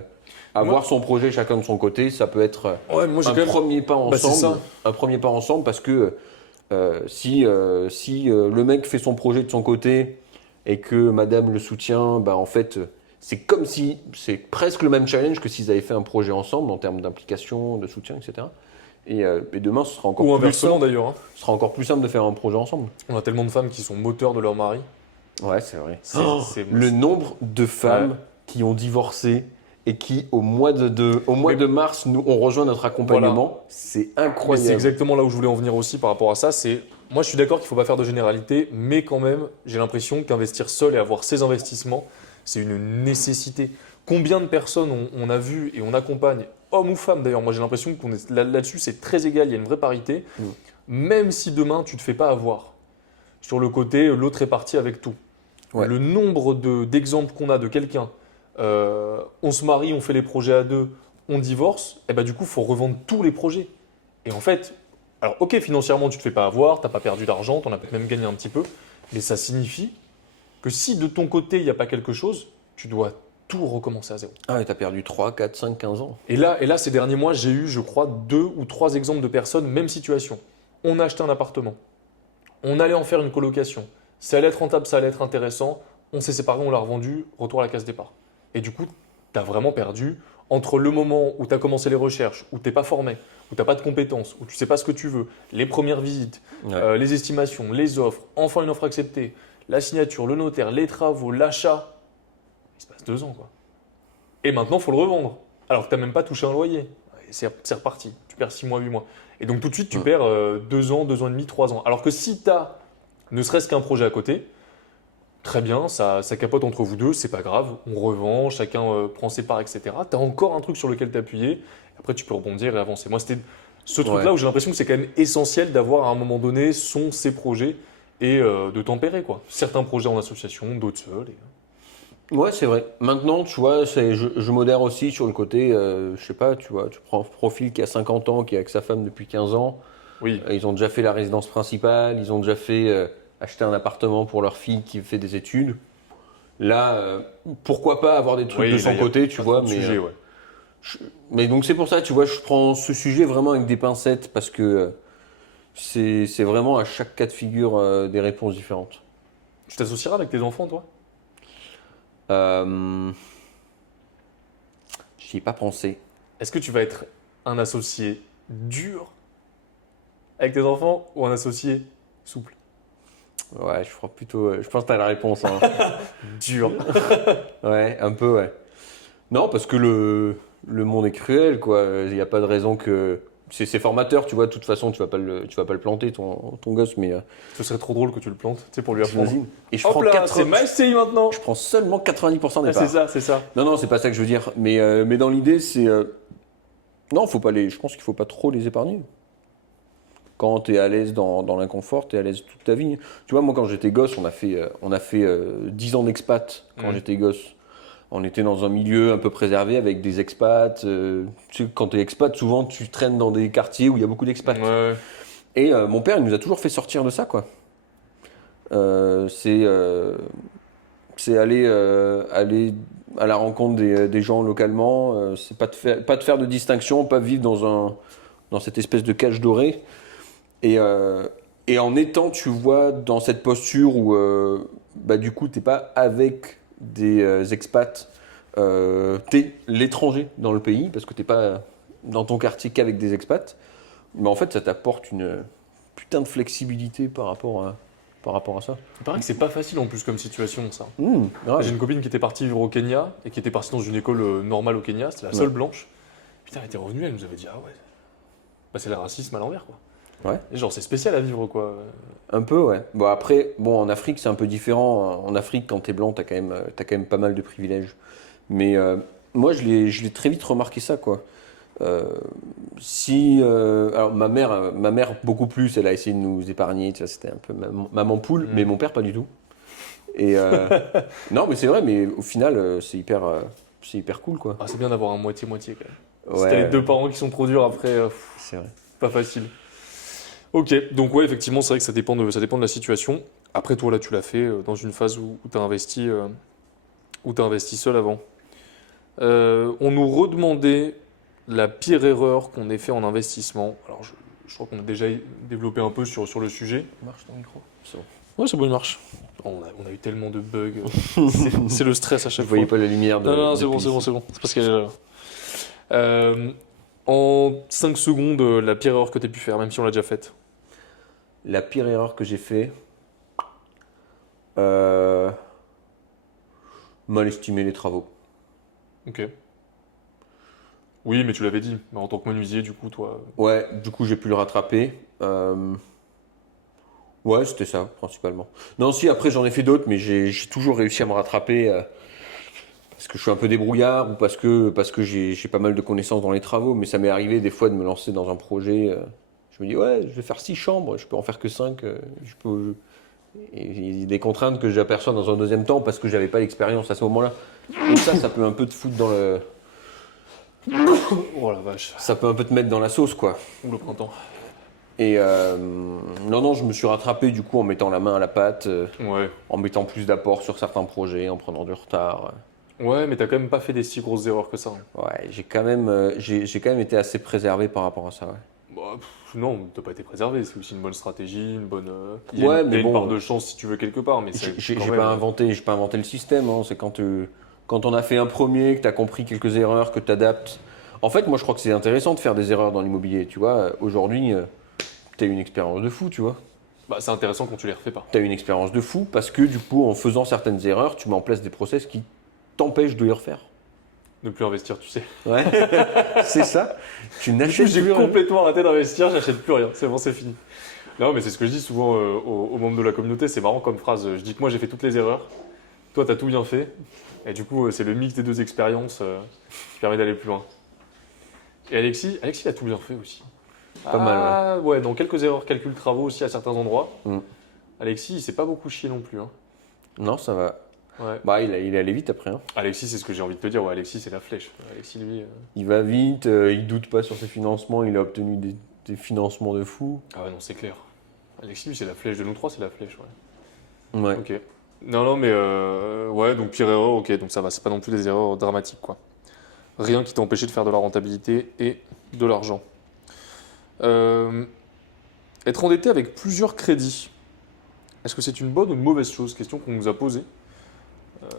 avoir son projet chacun de son côté. Ça peut être Ouais, moi j'ai un quand même. premier pas Bah, c'est ensemble, ça. un premier pas ensemble parce que si le mec fait son projet de son côté et que madame le soutient, bah en fait c'est comme si c'est presque le même challenge que s'ils avaient fait un projet ensemble en termes d'implication, de soutien, etc. Et demain ce sera encore Ou plus inversement simple. d'ailleurs. Hein. Ce sera encore plus simple de faire un projet ensemble. On a tellement de femmes qui sont moteurs de leur mari. Ouais, c'est vrai. C'est- Le nombre de femmes Ouais. qui ont divorcé et qui, au mois de mars, nous ont rejoint notre accompagnement, c'est Mais incroyable. c'est exactement là où je voulais en venir aussi par rapport à ça. Moi, je suis d'accord qu'il ne faut pas faire de généralité, mais quand même, j'ai l'impression qu'investir seul et avoir ses investissements, c'est une nécessité. Combien de personnes on a vu et on accompagne, hommes ou femmes d'ailleurs, moi j'ai l'impression qu'on est là-dessus, c'est très égal, il y a une vraie parité. Mm. Même si demain tu ne te fais pas avoir, sur le côté, l'autre est parti avec tout. Ouais. Le nombre d'exemples qu'on a de quelqu'un, on se marie, on fait les projets à deux, on divorce, et bah du coup, il faut revendre tous les projets. Et en fait, alors ok, financièrement, tu ne te fais pas avoir, tu n'as pas perdu d'argent, tu en as peut-être même gagné un petit peu, mais ça signifie que si de ton côté, il n'y a pas quelque chose, tu dois tout recommencer à zéro. Ah ouais, t'as perdu 3, 4, 5, 15 ans. Et là, ces derniers mois, j'ai eu, je crois, 2 ou 3 exemples de personnes, même situation. On a acheté un appartement. On allait en faire une colocation. Ça allait être rentable, ça allait être intéressant. On s'est séparés, on l'a revendu, retour à la case départ. Et du coup, tu as vraiment perdu entre le moment où tu as commencé les recherches, où tu n'es pas formé, où tu n'as pas de compétences, où tu ne sais pas ce que tu veux, les premières visites, Ouais. les estimations, les offres, enfin une offre acceptée, la signature, le notaire, les travaux, l'achat. Il se passe 2 ans, quoi. Et maintenant, il faut le revendre. Alors que tu n'as même pas touché un loyer. Et c'est reparti. Tu perds 6 mois, 8 mois. Et donc tout de suite, tu perds 2 ans, 2 ans et demi, 3 ans. Alors que si tu as ne serait-ce qu'un projet à côté, très bien, ça capote entre vous deux, c'est pas grave, on revend, chacun prend ses parts, etc. Tu as encore un truc sur lequel t'appuyer, après tu peux rebondir et avancer. Moi, c'était ce truc-là où j'ai l'impression que c'est quand même essentiel d'avoir à un moment donné ses projets et de tempérer, quoi. Certains projets en association, d'autres seuls. Ouais, c'est vrai. Maintenant, tu vois, je modère aussi sur le côté, je sais pas, tu vois, tu prends un profil qui a 50 ans, qui est avec sa femme depuis 15 ans. Oui, Ils ont déjà fait la résidence principale, ils ont déjà fait acheter un appartement pour leur fille qui fait des études. Là, pourquoi pas avoir des trucs oui, de là, son y a côté, tu pas vois, trop de sujet, ouais. mais donc c'est pour ça, tu vois, je prends ce sujet vraiment avec des pincettes parce que c'est vraiment à chaque cas de figure des réponses différentes. Tu t'associeras avec tes enfants, toi? Euh, J'y ai pas pensé. Est-ce que tu vas être un associé dur avec tes enfants ou un associé souple? Ouais, je crois plutôt. Je pense que t'as la réponse, hein. Dur. Ouais, un peu, ouais. Non, parce que le monde est cruel, quoi. Il n'y a pas de raison que. C'est formateur, tu vois. De toute façon, tu vas pas le planter, ton gosse, mais Ce serait trop drôle que tu le plantes, tu sais, pour lui apprendre. j'imagine. Et je Hop prends, là, c'est ma SCI maintenant. je prends seulement 90% des Ah, c'est parts. ça, c'est ça. Non, non, c'est pas ça que je veux dire. Mais dans l'idée, c'est. Non, faut pas les. Je pense qu'il faut pas trop les épargner. Quand tu es à l'aise dans l'inconfort, tu es à l'aise toute ta vie. Tu vois, moi, quand j'étais gosse, on a fait 10 ans d'expat quand Mhm. j'étais gosse. On était dans un milieu un peu préservé avec des expats. Tu sais, quand tu es expat, souvent, tu traînes dans des quartiers où il y a beaucoup d'expats. Ouais. Et mon père, il nous a toujours fait sortir de ça, quoi. Euh, c'est euh, c'est aller à la rencontre des gens localement. C'est pas de faire de distinction, pas vivre dans cette espèce de cage dorée. Et, euh, et en étant, tu vois, dans cette posture où, bah, du coup, t'es pas avec des expats, t'es l'étranger dans le pays, parce que t'es pas dans ton quartier qu'avec des expats, mais en fait, ça t'apporte une putain de flexibilité par rapport à ça. Il paraît que c'est pas facile en plus comme situation, ça. Grave. J'ai une copine qui était partie vivre au Kenya et qui était partie dans une école normale au Kenya, c'était la seule blanche. Putain, elle était revenue, elle nous avait dit ah ouais, bah, c'est le racisme à l'envers, quoi. Ouais. Et genre, c'est spécial à vivre, quoi. Un peu, ouais. Bon, après, bon, en Afrique, c'est un peu différent. En Afrique, quand t'es blanc, t'as quand même pas mal de privilèges. Mais moi, je l'ai très vite remarqué ça, quoi. Euh, alors, ma mère, beaucoup plus, elle a essayé de nous épargner, tu vois, c'était un peu maman poule, mais mon père, pas du tout. Et non, mais c'est vrai, mais au final, c'est hyper cool, quoi. Ah, c'est bien d'avoir un moitié-moitié, quand même. Si Ouais, t'as les deux parents qui sont trop durs après, c'est vrai. pas facile. Ok, donc ouais, effectivement, c'est vrai que ça dépend de la situation. Après, toi, là, tu l'as fait dans une phase où t'as investi seul avant. On nous redemandait la pire erreur qu'on ait fait en investissement. Alors, je crois qu'on a déjà développé un peu sur le sujet. Marche ton micro. C'est bon. Ouais, c'est bon, il marche. On a eu tellement de bugs. C'est le stress à Je chaque voyais fois. pas la lumière de. Non, non, c'est depuis bon, c'est bon, ici. c'est bon. C'est parce qu'elle est là. En 5 secondes, la pire erreur que tu pu faire, même si on l'a déjà faite. La pire erreur que j'ai fait, euh, mal estimer les travaux. Ok. Oui, mais tu l'avais dit. Mais en tant que menuisier, du coup, toi. Ouais, du coup j'ai pu le rattraper. Ouais, c'était ça principalement. Non, si après j'en ai fait d'autres, mais j'ai toujours réussi à me rattraper parce que je suis un peu débrouillard ou parce que j'ai pas mal de connaissances dans les travaux. Mais ça m'est arrivé des fois de me lancer dans un projet. Je me dis ouais, je vais faire 6 chambres, je peux en faire que 5. Je peux. Et il y a des contraintes que j'aperçois dans un deuxième temps parce que j'avais pas l'expérience à ce moment-là. Et ça peut un peu te foutre dans le. Oh la vache. Ça peut un peu te mettre dans la sauce, quoi. Ou le printemps. Et non, je me suis rattrapé du coup en mettant la main à la pâte, Ouais. en mettant plus d'apport sur certains projets, en prenant du retard. Ouais, mais t'as quand même pas fait des si grosses erreurs que ça, hein. Ouais, j'ai quand même été assez préservé par rapport à ça. Ouais, Bah, non, t'as pas été préservé, c'est aussi une bonne stratégie, une bonne. Ouais, Il y mais a une part bon, de chance si tu veux quelque part, mais c'est j'ai quand j'ai même. pas inventé le système. Hein. C'est quand on a fait un premier, que tu as compris quelques erreurs, que tu adaptes. En fait, moi, je crois que c'est intéressant de faire des erreurs dans l'immobilier. Tu vois, aujourd'hui, tu as une expérience de fou, tu vois. Bah, c'est intéressant quand tu les refais pas. Tu as une expérience de fou parce que, du coup, en faisant certaines erreurs, tu mets en place des process qui t'empêchent de les refaire. Ne plus investir, tu sais. Ouais, c'est ça. Tu Du coup, n'achètes j'ai plus rien. complètement arrêté d'investir, j'achète plus rien. C'est bon, c'est fini. Non, mais c'est ce que je dis souvent aux membres de la communauté. C'est marrant comme phrase. Je dis que moi, j'ai fait toutes les erreurs. Toi, t'as tout bien fait. Et du coup, c'est le mix des deux expériences qui permet d'aller plus loin. Et Alexis, il a tout bien fait aussi. Pas mal, Ah, ouais, dans quelques erreurs, calcul travaux aussi à certains endroits. Mm. Alexis, il s'est pas beaucoup chié non plus, hein. Non, ça va. Ouais. Bah, il est allé vite après. Hein. Alexis, c'est ce que j'ai envie de te dire. Ouais, Alexis, c'est la flèche. Alexis, lui. Il va vite, il doute pas sur ses financements, il a obtenu des financements de fou. Ah ouais, non, c'est clair. Alexis, lui, c'est la flèche. De nous trois, c'est la flèche, ouais. Ouais. Ok. Non, non, mais ouais, donc pire erreur, ok, donc ça va, c'est pas non plus des erreurs dramatiques, quoi. Rien qui t'a empêché de faire de la rentabilité et de l'argent. Euh, Être endetté avec plusieurs crédits, est-ce que c'est une bonne ou une mauvaise chose? Question qu'on nous a posée.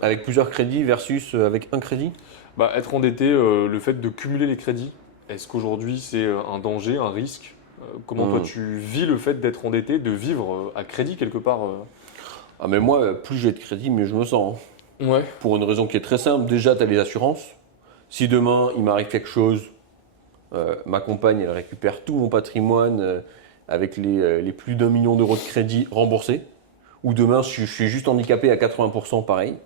Avec plusieurs crédits versus avec un crédit. Bah, être endetté, le fait de cumuler les crédits, est-ce qu'aujourd'hui c'est un danger, un risque? Comment toi tu vis le fait d'être endetté, de vivre à crédit quelque part Ah, mais moi, plus j'ai de crédit, mieux je me sens. Hein. Ouais. Pour une raison qui est très simple. Déjà, tu as les assurances. Si demain, il m'arrive quelque chose, ma compagne, elle récupère tout mon patrimoine avec les plus d'1 million d'euros de crédit remboursés. Ou demain, je suis juste handicapé à 80%, pareil.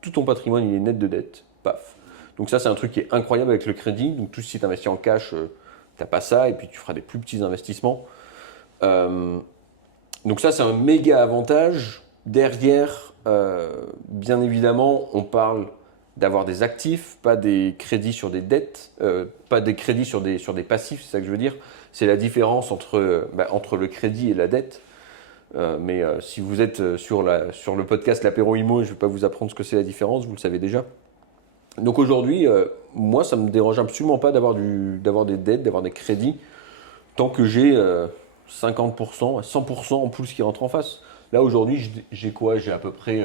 Tout ton patrimoine, il est net de dette. Paf. Donc ça, c'est un truc qui est incroyable avec le crédit. Donc tout si tu investis en cash, t'as pas ça. Et puis tu feras des plus petits investissements. Donc ça, c'est un méga avantage. Derrière, bien évidemment, on parle d'avoir des actifs, pas des crédits sur des dettes, pas des crédits sur des passifs, c'est ça que je veux dire. C'est la différence entre le crédit et la dette. Mais si vous êtes sur le podcast L'Apéro Imo, je ne vais pas vous apprendre ce que c'est la différence, vous le savez déjà. Donc aujourd'hui, moi, ça ne me dérange absolument pas d'avoir des dettes, d'avoir des crédits, tant que j'ai 50%, 100% en plus qui rentrent en face. Là, aujourd'hui, j'ai quoi? J'ai à peu près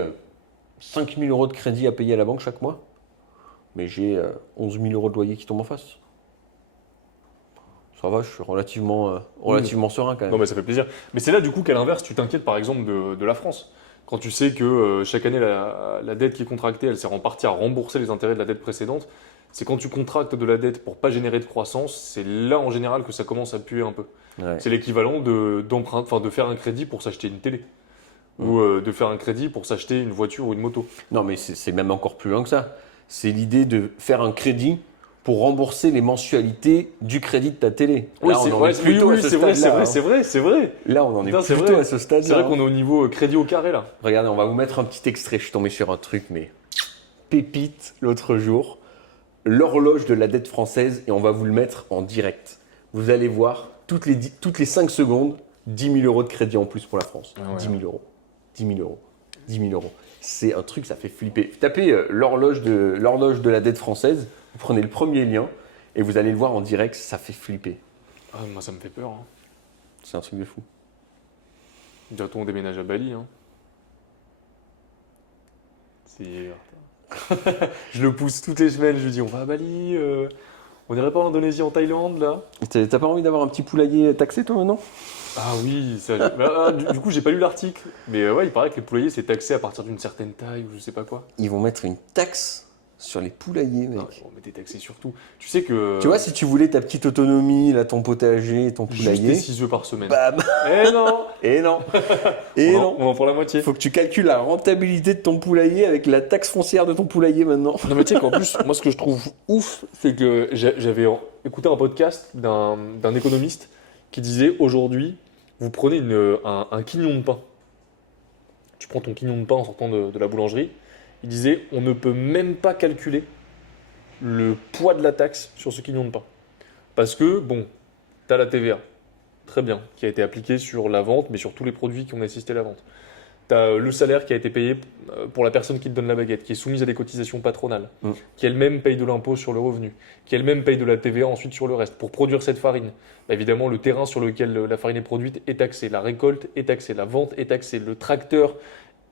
5 000 euros de crédit à payer à la banque chaque mois, mais j'ai 11 000 euros de loyer qui tombent en face. Ça va, je suis relativement serein quand même. Non, mais ça fait plaisir. Mais c'est là, du coup, qu'à l'inverse, tu t'inquiètes par exemple de la France. Quand tu sais que chaque année, la dette qui est contractée, elle sert en partie à rembourser les intérêts de la dette précédente, c'est quand tu contractes de la dette pour pas générer de croissance, c'est là en général que ça commence à puer un peu. Ouais. C'est l'équivalent de faire un crédit pour s'acheter une télé. Ou de faire un crédit pour s'acheter une voiture ou une moto. Non, mais c'est même encore plus loin que ça. C'est l'idée de faire un crédit pour rembourser les mensualités du crédit de ta télé. Oui, Là, on en ouais, est plutôt à ce c'est vrai, stade-là, c'est hein. vrai, c'est vrai. Là, on en est Putain, c'est plutôt vrai. à ce stade-là. C'est vrai hein. qu'on est au niveau crédit au carré là. Regardez, on va vous mettre un petit extrait. Je suis tombé sur un truc, mais pépite l'autre jour. L'horloge de la dette française, et on va vous le mettre en direct. Vous allez voir, toutes les 5 secondes, 10 000 euros de crédit en plus pour la France. Ah ouais. 10 000 euros. 10 000 euros. 10 000 euros. C'est un truc, ça fait flipper. Tapez l'horloge de la dette française, vous prenez le premier lien, et vous allez le voir en direct, ça fait flipper. Ah, moi ça me fait peur, hein. C'est un truc de fou. Bientôt on déménage à Bali, hein. Je le pousse toutes les semaines, je lui dis on va à Bali, on irait pas en Indonésie, en Thaïlande là? T'as pas envie d'avoir un petit poulailler taxé, toi, maintenant? Ah oui, ça, du coup j'ai pas lu l'article, mais ouais il paraît que les poulaillers c'est taxé à partir d'une certaine taille ou je sais pas quoi. Ils vont mettre une taxe sur les poulaillers, mec. Ah ouais, on mettait taxé sur tout. Tu sais que... Tu vois, si tu voulais ta petite autonomie, là, ton potager, ton juste poulailler, tes 6 œufs par semaine. bam. Eh non. Et non. Et non. On en prend la moitié. Faut que tu calcules la rentabilité de ton poulailler avec la taxe foncière de ton poulailler maintenant. Non mais tu sais qu'en plus, moi ce que je trouve ouf, c'est que j'avais écouté un podcast d'un économiste qui disait aujourd'hui, vous prenez un quignon de pain. Tu prends ton quignon de pain en sortant de la boulangerie. Il disait, on ne peut même pas calculer le poids de la taxe sur ce quignon de pain. Parce que, bon, tu as la TVA, très bien, qui a été appliquée sur la vente, mais sur tous les produits qui ont assisté à la vente. tu as le salaire qui a été payé pour la personne qui te donne la baguette, qui est soumise à des cotisations patronales, qui elle-même paye de l'impôt sur le revenu, qui elle-même paye de la TVA ensuite sur le reste. Pour produire cette farine, bah, évidemment, le terrain sur lequel la farine est produite est taxé, la récolte est taxée, la vente est taxée, le tracteur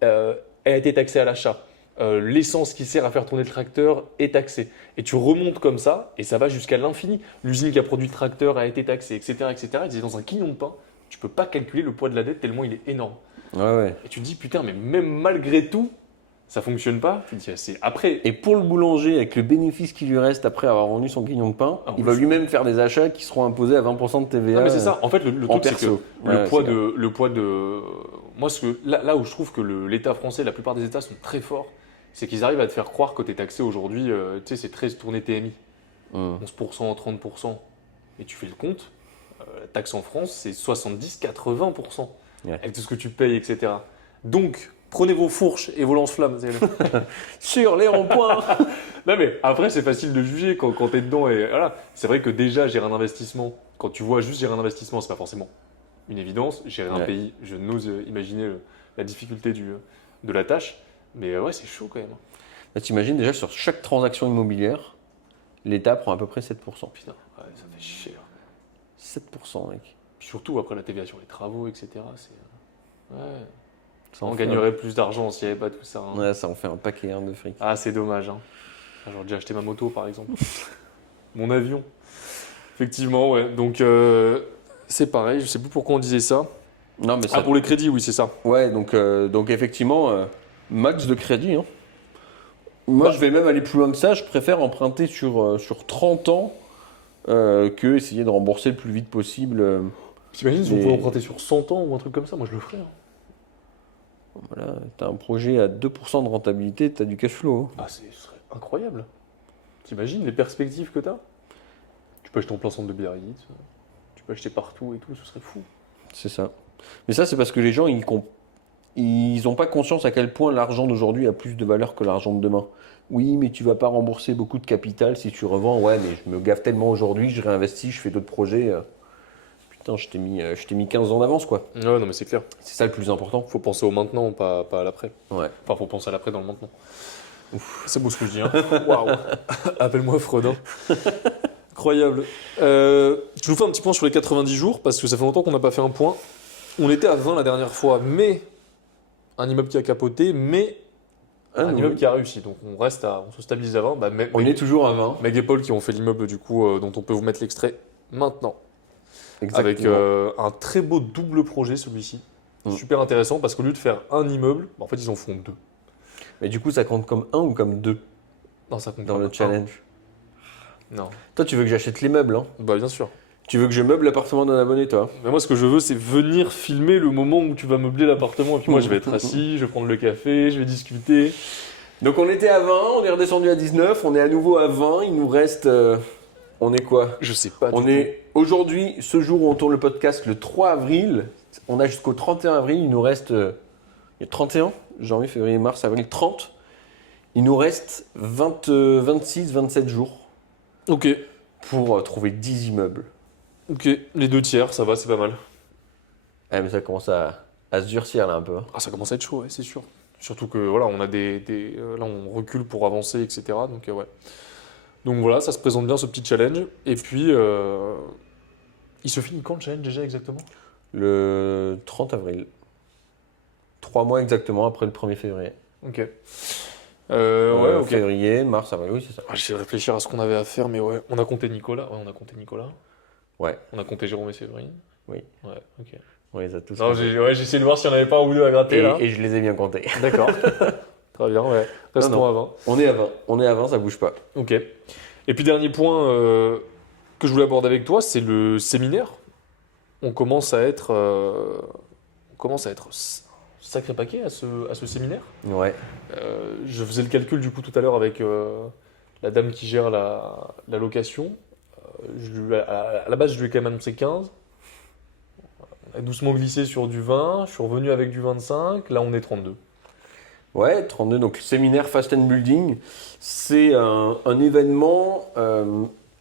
a été taxé à l'achat. L'essence qui sert à faire tourner le tracteur est taxée. Et tu remontes comme ça, et ça va jusqu'à l'infini. L'usine qui a produit le tracteur a été taxée, etc. etc. Et c'est dans un quignon de pain, tu ne peux pas calculer le poids de la dette tellement il est énorme. Ouais. Et tu te dis, putain, mais même malgré tout, ça fonctionne pas. Tu te dis, c'est après. Et pour le boulanger, avec le bénéfice qui lui reste après avoir vendu son quignon de pain, il va lui-même faire des achats qui seront imposés à 20% de TVA. Non, mais c'est ça. En fait, le truc, c'est que Ouais, le poids de. Moi, là où je trouve que l'État français, la plupart des États sont très forts, c'est qu'ils arrivent à te faire croire que tu es taxé aujourd'hui, tu sais, c'est 13 tournées TMI. 11%, 30%. Et tu fais le compte, la taxe en France, c'est 70-80%. Ouais. Avec tout ce que tu payes, etc. Donc, prenez vos fourches et vos lance-flammes. Sur les ronds-points. Non, mais après, c'est facile de juger quand tu es dedans. Et voilà. C'est vrai que déjà, gérer un investissement, quand tu vois juste gérer un investissement, c'est pas forcément une évidence. Gérer un pays, je n'ose imaginer la difficulté de la tâche. Mais ouais, c'est chaud quand même. Bah, t'imagines déjà sur chaque transaction immobilière, l'État prend à peu près 7%. Putain, ouais, ça fait cher. 7%, mec. Puis surtout après la TVA sur les travaux, etc. Ouais. Ça On en fait gagnerait plus d'argent s'il n'y avait pas tout ça. Hein. Ouais, ça en fait un paquet de fric. Ah, c'est dommage. Hein. J'aurais déjà acheté ma moto, par exemple. Mon avion. Effectivement, ouais. Donc, c'est pareil. Je sais plus pourquoi on disait ça. Non, mais ça... pour les crédits, oui, c'est ça. Ouais, donc effectivement, max de crédit. Hein. Moi, je vais même aller plus loin que ça. Je préfère emprunter sur 30 ans que essayer de rembourser le plus vite possible. T'imagines si on pouvait emprunter sur 100 ans ou un truc comme ça? Moi, je le ferais. Hein. Voilà, tu as un projet à 2% de rentabilité, tu as du cash flow. Hein. Ah, ce serait incroyable. T'imagines les perspectives que tu as? Tu peux acheter en plein centre de Biarritz, tu peux acheter partout et tout, ce serait fou. C'est ça. Mais ça, c'est parce que les gens, ils n'ont pas conscience à quel point l'argent d'aujourd'hui a plus de valeur que l'argent de demain. Oui, mais tu vas pas rembourser beaucoup de capital si tu revends. Ouais, mais je me gaffe tellement aujourd'hui, je réinvestis, je fais d'autres projets. Putain, je t'ai mis 15 ans d'avance, quoi. Ouais, non, mais c'est clair. C'est ça le plus important. Faut penser au maintenant, pas à l'après. Ouais. Enfin, faut penser à l'après dans le maintenant. Ouf. C'est beau ce que je dis, hein. Waouh. Appelle-moi Freud. Hein. Incroyable. Je nous fais un petit point sur les 90 jours, parce que ça fait longtemps qu'on n'a pas fait un point. On était à 20 la dernière fois, mais un immeuble qui a capoté, mais un immeuble qui a réussi. Donc on se stabilise à 20. Bah, on est toujours à 20. Meg et Paul qui ont fait l'immeuble du coup, dont on peut vous mettre l'extrait maintenant. Exactement. Avec un très beau double projet celui-ci. Super intéressant parce qu'au lieu de faire un immeuble, en fait ils en font deux. Mais du coup ça compte comme un ou comme deux? Non, ça compte dans le challenge. Non. Toi tu veux que j'achète les meubles, hein? Bah bien sûr. Tu veux que je meuble l'appartement d'un abonné, toi? Mais moi ce que je veux c'est venir filmer le moment où tu vas meubler l'appartement et puis moi je vais être assis, je vais prendre le café, je vais discuter. Donc on était à 20, on est redescendu à 19, on est à nouveau à 20, il nous reste... on est quoi? Je sais pas. On est aujourd'hui, ce jour où on tourne le podcast, le 3 avril. On a jusqu'au 31 avril, il nous reste... il y a 31, janvier, février, mars, avril, 30. Il nous reste 26, 27 jours. Ok. Pour trouver 10 immeubles. Ok, les 2 tiers, ça va, c'est pas mal. Ah, mais ça commence à se durcir là un peu. Ah, ça commence à être chaud, ouais, c'est sûr. Surtout que voilà, on a là on recule pour avancer, etc. Donc ouais. Donc voilà, ça se présente bien ce petit challenge. Et puis, il se finit quand le challenge déjà exactement? Le 30 avril. 3 mois exactement après le 1er février. Ok. Ouais, ok. Février, mars, avril, oui, c'est ça. J'essaie de réfléchir à ce qu'on avait à faire, mais ouais. On a compté Nicolas. Ouais, on a compté Nicolas. Ouais. On a compté Jérôme et Séverine. Oui. Ouais, ok. On les a tous. Non, j'essaie de voir s'il n'y en avait pas un ou deux à gratter là. Et je les ai bien comptés. D'accord. Très bien, ouais. Restons à 20. On est à 20. On est à 20, ça bouge pas. Ok. Et puis dernier point que je voulais aborder avec toi, c'est le séminaire. On commence à être sacré paquet à ce séminaire. Ouais. Je faisais le calcul du coup tout à l'heure avec la dame qui gère la location. À la base, je lui ai quand même annoncé 15. On a doucement glissé sur du 20. Je suis revenu avec du 25. Là, on est 32. Ouais, 32. Donc, le séminaire Fast and Building, c'est un événement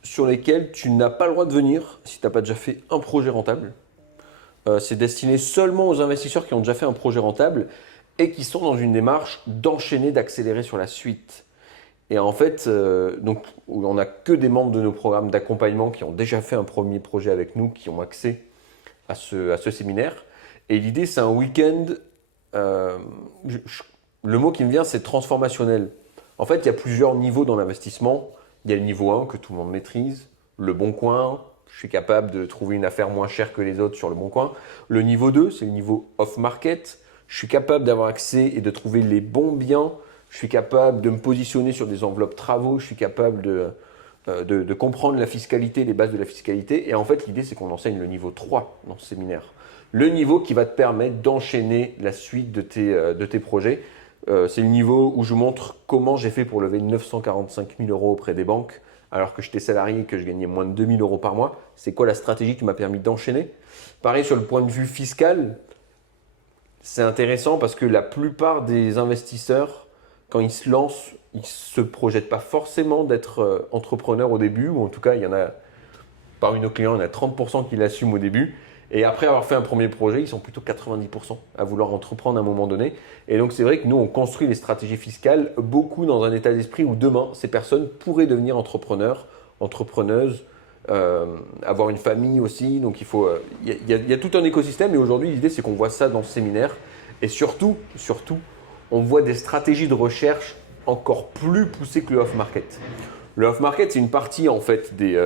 sur lequel tu n'as pas le droit de venir si tu n'as pas déjà fait un projet rentable. C'est destiné seulement aux investisseurs qui ont déjà fait un projet rentable. et qui sont dans une démarche d'enchaîner, d'accélérer sur la suite. Et en fait, donc, on n'a que des membres de nos programmes d'accompagnement qui ont déjà fait un premier projet avec nous, qui ont accès à ce séminaire. Et l'idée, c'est un week-end, le mot qui me vient, c'est transformationnel. En fait, il y a plusieurs niveaux dans l'investissement. Il y a le niveau 1 que tout le monde maîtrise, le bon coin. Je suis capable de trouver une affaire moins chère que les autres sur le bon coin. Le niveau 2, c'est le niveau off-market. Je suis capable d'avoir accès et de trouver les bons biens. Je suis capable de me positionner sur des enveloppes travaux. Je suis capable de comprendre la fiscalité, les bases de la fiscalité. Et en fait, l'idée, c'est qu'on enseigne le niveau 3 dans ce séminaire. Le niveau qui va te permettre d'enchaîner la suite de tes projets. C'est le niveau où je montre comment j'ai fait pour lever 945 000 euros auprès des banques alors que j'étais salarié et que je gagnais moins de 2 000 euros par mois. C'est quoi la stratégie qui m'a permis d'enchaîner? Pareil, sur le point de vue fiscal, c'est intéressant parce que la plupart des investisseurs, quand ils se lancent, ils ne se projettent pas forcément d'être entrepreneur au début, ou en tout cas, il y en a, parmi nos clients, il y en a 30% qui l'assument au début. Et après avoir fait un premier projet, ils sont plutôt 90% à vouloir entreprendre à un moment donné. Et donc, c'est vrai que nous, on construit les stratégies fiscales beaucoup dans un état d'esprit où demain, ces personnes pourraient devenir entrepreneurs, entrepreneuses, avoir une famille aussi. Donc, il y a tout un écosystème. Et aujourd'hui, l'idée, c'est qu'on voit ça dans ce séminaire. Et surtout, on voit des stratégies de recherche encore plus poussées que le off-market. Le off-market, c'est une partie en fait des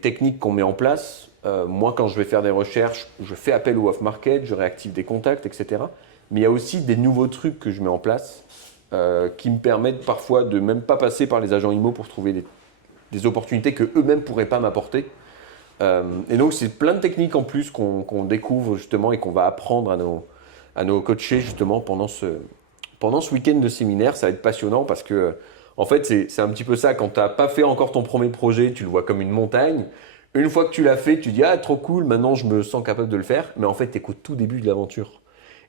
techniques qu'on met en place. Moi, quand je vais faire des recherches, je fais appel au off-market, je réactive des contacts, etc. Mais il y a aussi des nouveaux trucs que je mets en place qui me permettent parfois de même pas passer par les agents IMO pour trouver des opportunités que eux-mêmes pourraient pas m'apporter. Et donc, c'est plein de techniques en plus qu'on découvre justement et qu'on va apprendre à nos coachés justement pendant ce week-end de séminaire. Ça va être passionnant parce que en fait, c'est un petit peu ça. Quand tu n'as pas fait encore ton premier projet, tu le vois comme une montagne. Une fois que tu l'as fait, tu dis « Ah, trop cool, maintenant je me sens capable de le faire. » Mais en fait, tu es qu'au tout début de l'aventure.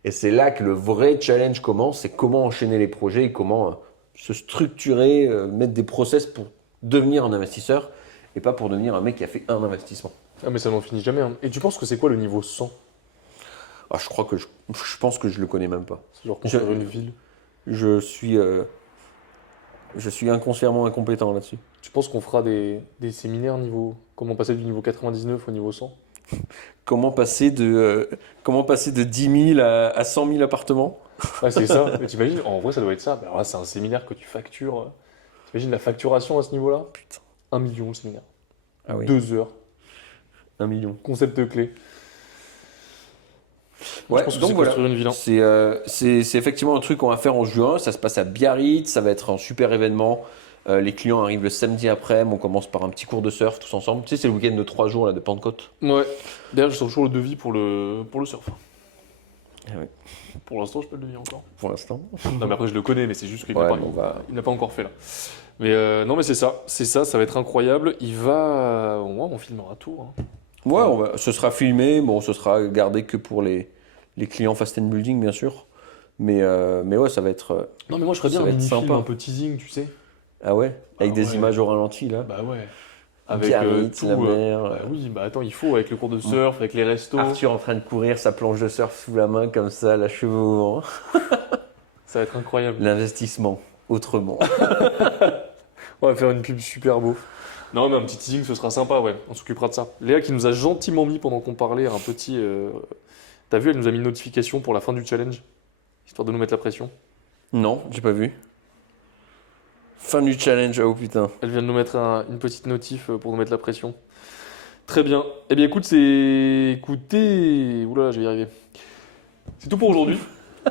Et c'est là que le vrai challenge commence. C'est comment enchaîner les projets et comment se structurer, mettre des process pour devenir un investisseur et pas pour devenir un mec qui a fait un investissement. Ah, mais ça n'en finit jamais. Hein. Et tu penses que c'est quoi le niveau 100? Ah, je pense que je le connais même pas. C'est genre construire une ville. Je suis inconsciemment incompétent là-dessus. Tu penses qu'on fera des séminaires niveau. Comment passer du niveau 99 au niveau 100? Comment passer de 10 000 à 100 000 appartements? Ouais, c'est ça. Mais t'imagines, en vrai, ça doit être ça. Ben, ouais, c'est un séminaire que tu factures. T'imagines la facturation à ce niveau-là? Putain. 1 million le séminaire. Ah oui. 2 heures. 1 million. Concept clé. Ouais, je pense que donc c'est voilà. construire une ville. Hein. C'est effectivement un truc qu'on va faire en juin. Ça se passe à Biarritz. Ça va être un super événement. Les clients arrivent le samedi après. On commence par un petit cours de surf tous ensemble. Tu sais, c'est le week-end de 3 jours là, de Pentecôte. Ouais. D'ailleurs, je sors toujours le devis pour le surf. Ah oui. Pour l'instant, je peux le devis encore. Pour l'instant. Non, mais après, je le connais, mais c'est juste qu'il Ouais, n'a pas encore fait là. Mais non, mais c'est ça. Ça va être incroyable. On filmera tout. Hein. Ouais, ce sera filmé. Bon, ce sera gardé que pour les clients Fast and Building, bien sûr. Mais ouais, ça va être. Non, mais moi, je ferais bien ça un va être mini-film sympa. un peu teasing, tu sais. Ah ouais? Avec des ouais. images au ralenti là. Bah ouais. Biarritz, tout. la mer. Bah oui, bah attends, il faut avec le cours de surf, avec les restos. Arthur en train de courir, sa planche de surf sous la main comme ça, la cheveux au vent. Ça va être incroyable. L'investissement, autrement. On va faire une pub super beau. Non, mais un petit teasing, ce sera sympa, ouais. On s'occupera de ça. Léa qui nous a gentiment mis pendant qu'on parlait un petit. T'as vu, elle nous a mis une notification pour la fin du challenge, histoire de nous mettre la pression. Non, j'ai pas vu. Fin du challenge, oh putain. Elle vient de nous mettre une petite notif pour nous mettre la pression. Très bien. Eh bien, écoutez. Oula, je vais y arriver. C'est tout pour aujourd'hui.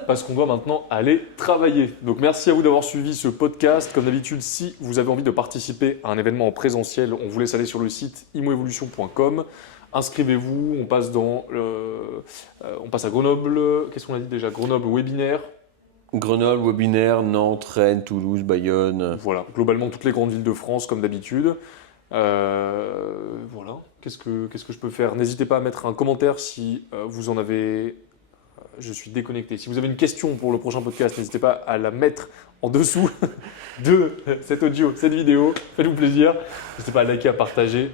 Parce qu'on doit maintenant aller travailler. Donc merci à vous d'avoir suivi ce podcast. Comme d'habitude, si vous avez envie de participer à un événement en présentiel, on vous laisse aller sur le site imoevolution.com. Inscrivez-vous, on passe à Grenoble. Qu'est-ce qu'on a dit déjà? Grenoble webinaire. Grenoble, webinaire, Nantes, Rennes, Toulouse, Bayonne. Voilà, globalement toutes les grandes villes de France comme d'habitude. Voilà, qu'est-ce que je peux faire? N'hésitez pas à mettre un commentaire si vous en avez... Je suis déconnecté. Si vous avez une question pour le prochain podcast, n'hésitez pas à la mettre en dessous de cet audio, cette vidéo. Faites-vous plaisir. N'hésitez pas à liker, à partager.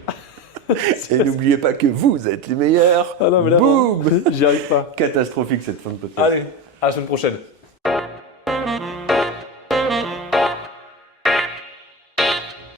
Et n'oubliez pas que vous êtes les meilleurs. Ah non, mais là, Boum. j'y arrive pas. Catastrophique cette fin de podcast. Allez, à la semaine prochaine.